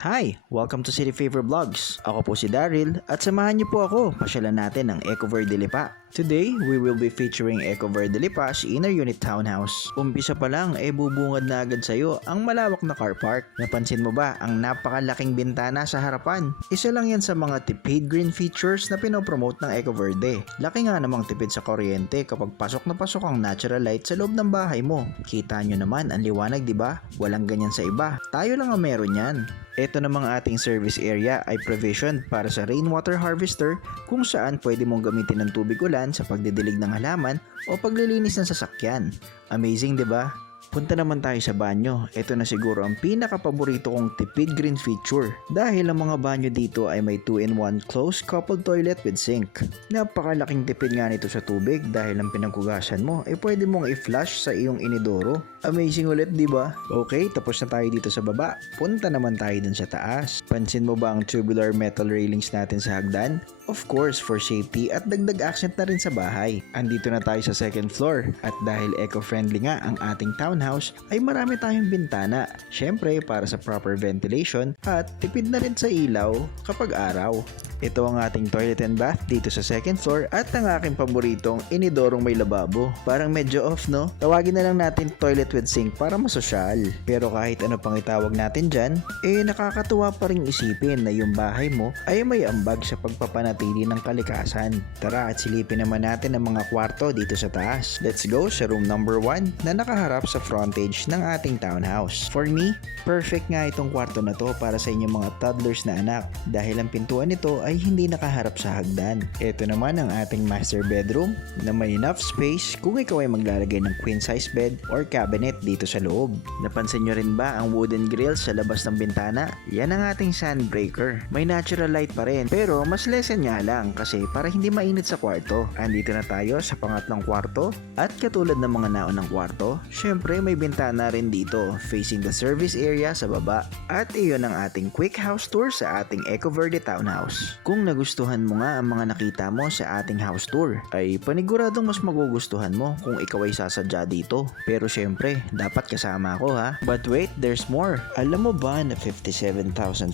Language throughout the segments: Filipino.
Hi! Welcome to City Fever Vlogs. Ako po si Daryl at samahan niyo po ako pasyalan natin ang Eco Verde Lipa. Today, we will be featuring Eco Verde Lipa's inner unit townhouse. Umpisa pa lang bubungad na agad sa'yo ang malawak na car park. Napansin mo ba ang napakalaking bintana sa harapan? Isa lang yan sa mga tipid green features na pinopromote ng Eco Verde. Laki nga namang tipid sa kuryente kapag pasok na pasok ang natural light sa loob ng bahay mo. Kita nyo naman ang liwanag, di ba? Walang ganyan sa iba. Tayo lang ang meron yan. Ito namang ating service area ay provision para sa rainwater harvester kung saan pwede mong gamitin ng tubig ulan sa pagdidilig ng halaman o paglilinis ng sasakyan. Amazing, 'di ba? Punta naman tayo sa banyo. Ito na siguro ang pinaka-paborito kong tipid green feature dahil ang mga banyo dito ay may 2-in-1 closed coupled toilet with sink. Napakalaking tipid nga nito sa tubig dahil ang pinaghugasan mo ay pwede mong i-flush sa iyong inidoro. Amazing ulit, di ba? Okay, tapos na tayo dito sa baba. Punta naman tayo dun sa taas. Pansin mo ba ang tubular metal railings natin sa hagdan? Of course, for safety at dagdag accent na rin sa bahay. Andito na tayo sa second floor at dahil eco-friendly nga ang ating townhouse ay marami tayong bintana. Syempre para sa proper ventilation at tipid na rin sa ilaw kapag araw. Ito ang ating toilet and bath dito sa second floor at ang aking paboritong inidorong may lababo. Parang medyo off, no? Tawagin na lang natin toilet with sink para masosyal. Pero kahit ano pang itawag natin dyan, nakakatuwa pa rin isipin na yung bahay mo ay may ambag sa pagpapanatili ng kalikasan. Tara at silipin naman natin ang mga kwarto dito sa taas. Let's go sa room number 1 na nakaharap sa frontage ng ating townhouse. For me, perfect nga itong kwarto na to para sa inyong mga toddlers na anak dahil ang pintuan nito ay hindi nakaharap sa hagdan. Ito naman ang ating master bedroom na may enough space kung ikaw ay maglalagay ng queen size bed or cabinet dito sa loob. Napansin nyo rin ba ang wooden grills sa labas ng bintana? Yan ang ating sunbreaker. May natural light pa rin pero mas lessen nga lang kasi para hindi mainit sa kwarto. Andito na tayo sa pangatlong kwarto at katulad ng mga naunang kwarto, syempre may bintana rin dito facing the service area sa baba. At iyon ang ating quick house tour sa ating Eco Verde Townhouse. Kung nagustuhan mo nga ang mga nakita mo sa ating house tour, ay paniguradong mas magugustuhan mo kung ikaw ay sasadya dito. Pero syempre, dapat kasama ako ha. But wait, there's more. Alam mo ba na 57,500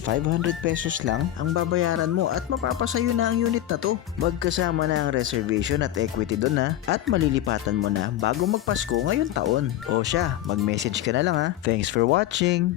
pesos lang ang babayaran mo at mapapasayo na ang unit na to? Magkasama na ang reservation at equity doon ha. At malilipatan mo na bago magpasko ngayong taon. O siya, mag-message ka na lang ha. Thanks for watching!